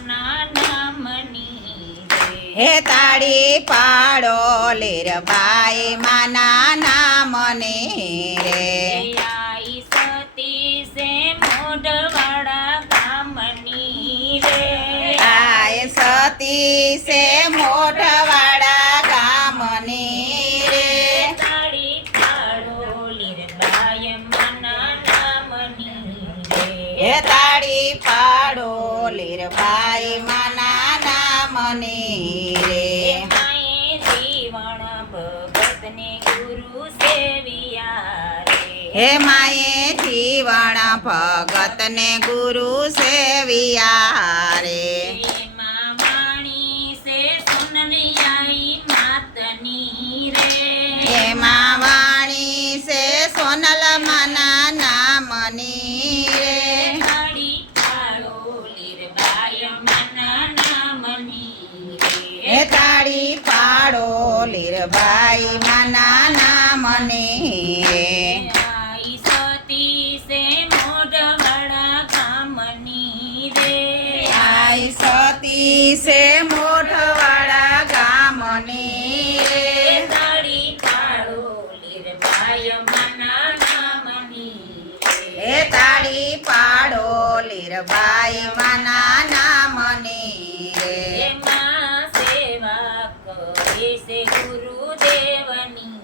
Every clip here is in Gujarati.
મના નામની હે તાળી પાડો લીરબાઈ માના નામની રે આઈ સતી સે મોઢવાડા ગામની રે આય સતી સે મોઢવાડા ગામની રે તાળી પાડો લીરબાઈ મના નામની હે તાળી પાડો લીરબાઈ માના નામની રે માએ જીવણ ભગતને ગુરુ સેવિયા રે હે માએ જીવણ ભગતને ગુરુ સેવિયા રે એમાં વાણી સે સોનલિયાઈ માતની રે એમાં વાણી છે સોનલ માના નામની રે તાળી પાડો લીરબાઈ મના નામની હે રે તાળી પાડો લીરબાઈ માના નામની રે આઈ સતી સે મોઢવાડા ગામની રે આઈ સતી છે મોઢવાડા ગામની રે તાળી પાડો લીરબાઈ મના નામની હે તાળી પાડો લીરબાઈ માના નામની રે એમાં સેવા કરે છે ગુરુદેવની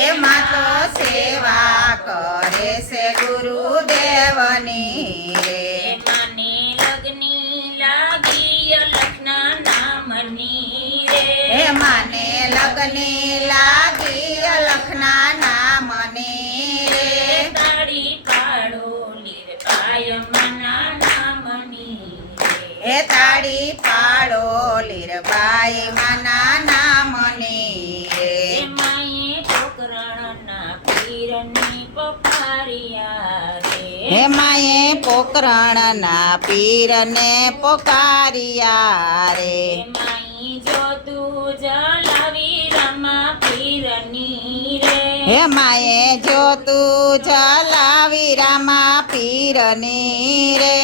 એમાં તો સેવા કરે છે ગુરુદેવની રે મને લગ્ની લાગી લખના નામની રે હે માને લગની લાગી લખના નામની રે તાળી પાડો લીરબાઈ મના નામની હે તાળી પાડો લીરબાઈ માના નામની રે માએ પોકરણના પીરની પોકારિયા રે હે માએ પોકરણના પીરને પોકારિયા રે માઈ જો તું જલાવી રમા પીરની રે હે માએ જો તું જલાવી રામા પીરની રે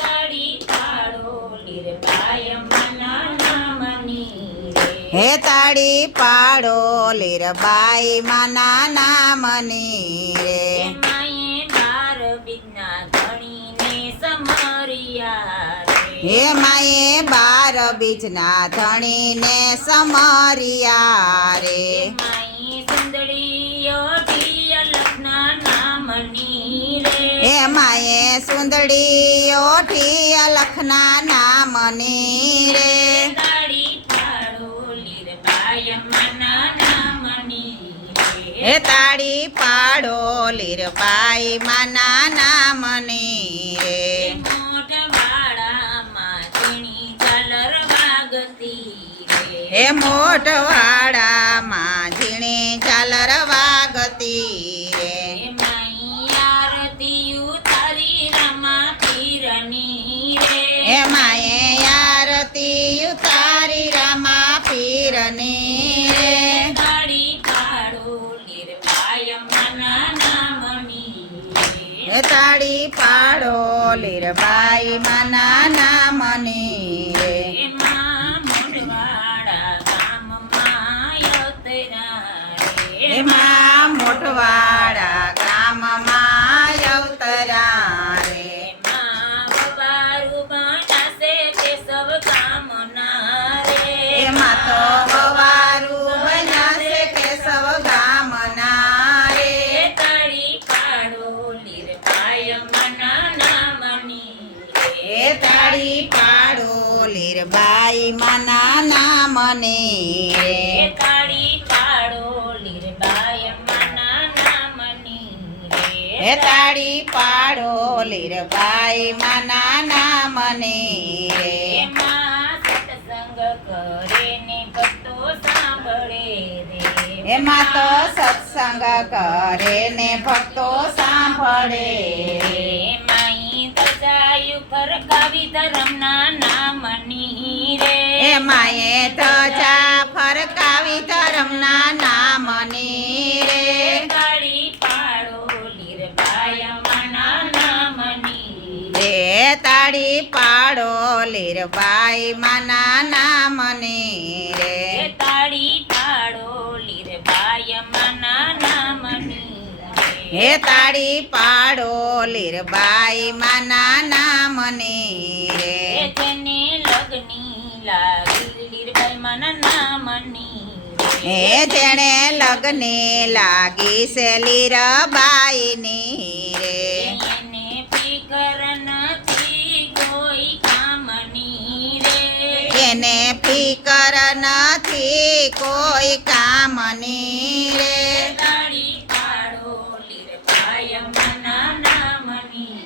તાળી પાડો લીરબાઈ મના નામની રે હે તાળી પાડો લીરબાઈ માના નામની રે માએ બાર બીજના ધણીને સમરિયા રે હે માએ 12 બીજના ધણીને સમરિયા રે માઈ સુંદડીઓ ઢીય લખના નામની રે હે માએ સુંદડી ઓઠી લખના નામની રે તાળી પાડો લીરબાઈ મના નામની હે રે તાળી પાડો લીરબાઈ માના નામની રે મોઢવાડામાં ઝીણી ઝાલર વાગતી રે હે મોઢવાડામાં ઝીણી ઝાલર વાગતી રે માઈ આરતી ઉતારી રમા પીરની રે હે માએ આરતી ઉતારી રામા પીરની રે તાળી પાડો લીરબાઈ મના નામની હે તાળી પાડો લીરબાઈ માના નામની રે એમાં મોઢવાડા ગામમાં અવતર્યા રે એમાં મોઢવાડા ગામમાં અવતર્યા રે એમાં વવારું બનાસે કેશવ ગામના રે એમાં તો વવારું બન્યા છે કેશવ ગામના રે તાળી પાડો લીરબાઈ મના નામની હે તાળી પાડો લીરબાઈ માના નામની રે તાળી પાડો લીરબાઈ મના નામની હે તાળી પાડો લીરબાઈ માના નામની રે એમાં સત્સંગ કરે ને ભક્તો સાંભળે રે એમાં તો સત્સંગ કરે ને ભક્તો સાંભળે રે માઈ ધજાયું ફરકાવી ધરમના નામની રે એમાં એ ધજા ફરકાવી ધર્મના નામની રે તાળી પાડો લીરબાઈ મના નામની રે તાળી પાડો લીર લીરબાઈ માના નામને રે એ તાળી પાડો લીરબાઈ માના નામની હે તાળી પાડો લીરબાઈ માના નામને રે એ જેને લગની લાગી લીરબાઈ માના નામની હે જેણે લગ્ને લાગી છે લીરબાઈની રે એને ફિકર નથી કોઈ કામની રે એને ફિકર નથી કોઈ કામની રે તાળી પાડો લીરબાઈ માના નામની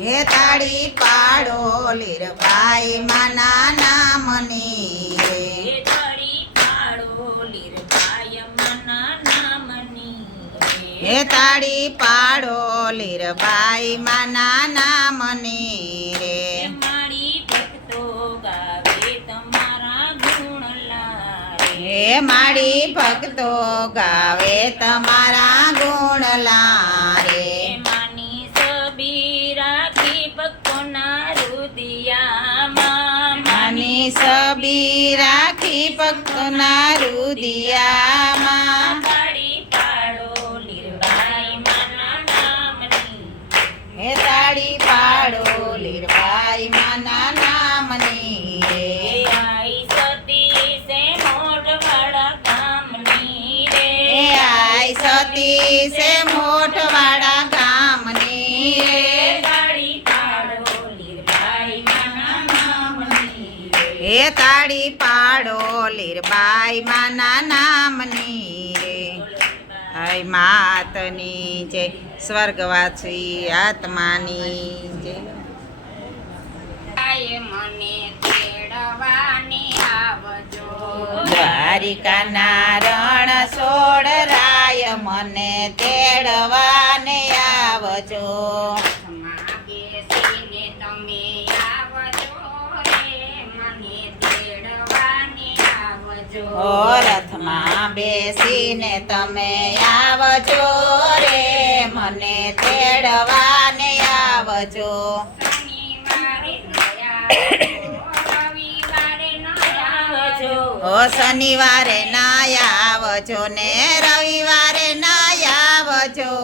હે તાળી પાડો લીરબાઈ માના નામની રે એ તાળી પાડો લીરબાઈ માના નામની હે તાળી પાડો લીરબાઈ માના નામની રે મારી ભક્તો ગાવે તમારા ગુણલા રે હે મારી ભક્તો ગાવે તમારા ગુણલા રે માની સબી રાખી ભક્તોના રુદિયામાં માની સબી રાખી ભક્તોના રુદિયામાં તાળી પાડો લીરબાઈ માના નામની હે તાળી પાડો લીરબાઈ માના નામની રે આઈ સતી સે મોઢવાડા ગામની હે રે આઈ સતી છે મોઠવાડા ગામની રે તાળી પાડો લીરબાઈ માના નામની હે તાળી પાડો લીરબાઈ માના નામની રે હય માતની જય સ્વર્ગવાસી આત્માની જય આય મને તેડવાને આવજો દ્વારિકાના રણ સોળ રાય મને તેડવાને આવજો માં બેસીને તમે આવજો રે મને તેડવાને આવજો ઓ રથમાં બેસીને તમે આવજો રે મને તેડવાને આવજો શનિવારે રવિવારે ન આવજો ઓ શનિવારે ના આવજો ને રવિવારે ના આવજો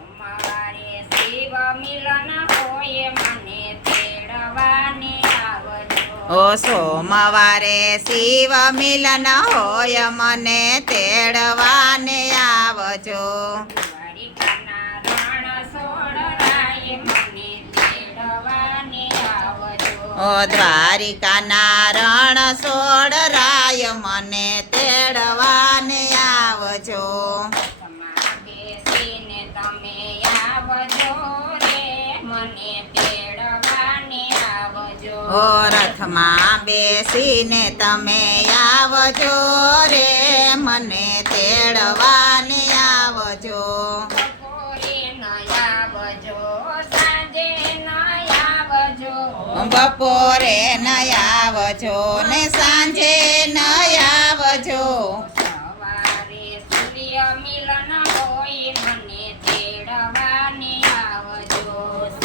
સોમવારે શિવ મિલન હોય મને તેડવાને આવજો ઓ સોમવારે શિવ મિલન હોય મને તેડવાને આવજો દ્વારિકાના રણ સોળરાય મને તેડવાને આવજો ઓ દ્વારિકાના રણ સોળ રાય મને તેડવાને આવજો રથમાં બેસીને તમે આવજો રે મને તેડવાને આવજો ઓ રથમાં બેસીને તમે આવજો રે મને તેડવાને આવજો બપોરે ન આવજો સાંજે ન આવજો બપોરે ન આવજો ને સાંજે ન આવજો સવારે સૂર્ય મિલન હોય મને તેડવાને આવજો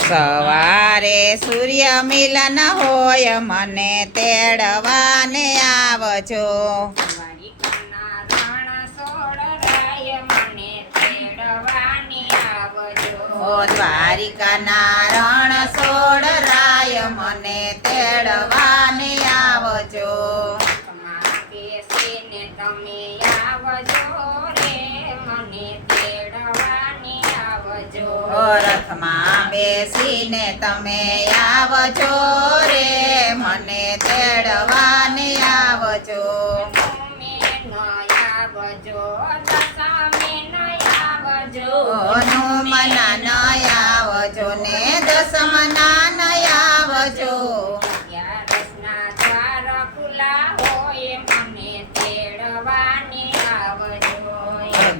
સવારે સૂર્ય મિલન હોય મને તેડવાને આવજો દ્વારિકાના રણ સોળરાય મને તેડવાને આવજો ઓ દ્વારિકાના રણ સોળ રાય મને તેડવાને આવજો રથમાં બેસીને તમે આવજો રે મને તેડવાને આવજો ઓ રથમાં બેસીને તમે આવજો રે મને તેડવાને આવજો તમે ન આવજો દશામે ન આવજો ઓનું મના ન આવજો ને દસમના ન આવજો અગિયારસના દ્વાર ખુલ્લા હોય મને તેડવાને આવજો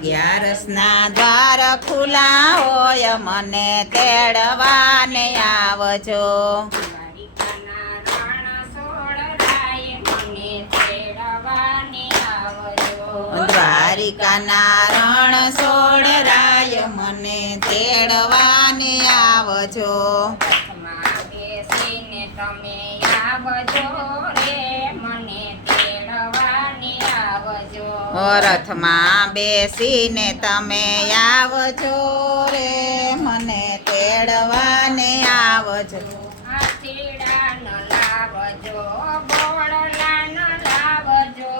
11ના દ્વાર ખુલ્લા હોય મને તેડવાને આવજો દ્વારિકાના રણ સોળરાય મને તેડવાને આવજો દ્વારિકાના રણ સોળ રાય મને તેડવાને આવજો રથમાં બેસીને તમે આવજો આવજો રે મને તેડવાને આવજો રથમાં બેસીને તમે આવજો રે મને તેડવાને આવજો હાથીડા ન લાવજો બોળલા ન લાવજો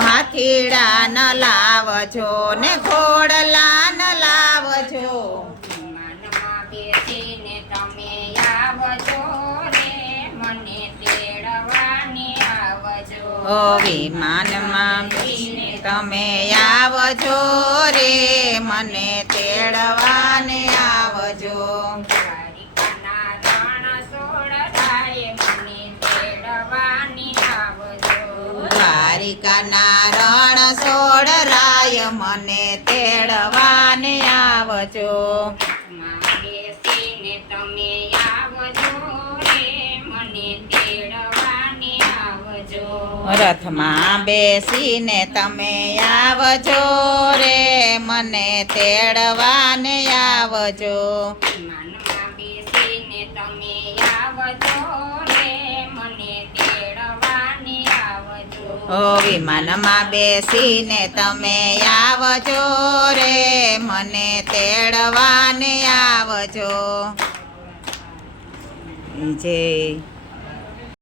હાથીડા ન લાવજો ને ઘોડલા ન લાવજો વિમાનમાં બેસીને તમે આવજો રે મને તેડવાને આવજો વિમાનમાં બેસીને તમે આવજો રે મને તેડવાને આવજો દ્વારિકાના રણ સોળરાએ મને તેડવાને આવજો દ્વારિકાના રણ સોડરાય મને તેડવાને આવજો માં બેસીને તમે આવજો રે મને તેડવાને આવજો રથમાં બેસીને તમે આવજો રે મને તેડવાને આવજો વિમાનમાં બેસીને તમે આવજો રે મને તેડવાને આવજો વિમાનમાં બેસીને તમે આવજો રે મને તેડવાને આવજો જય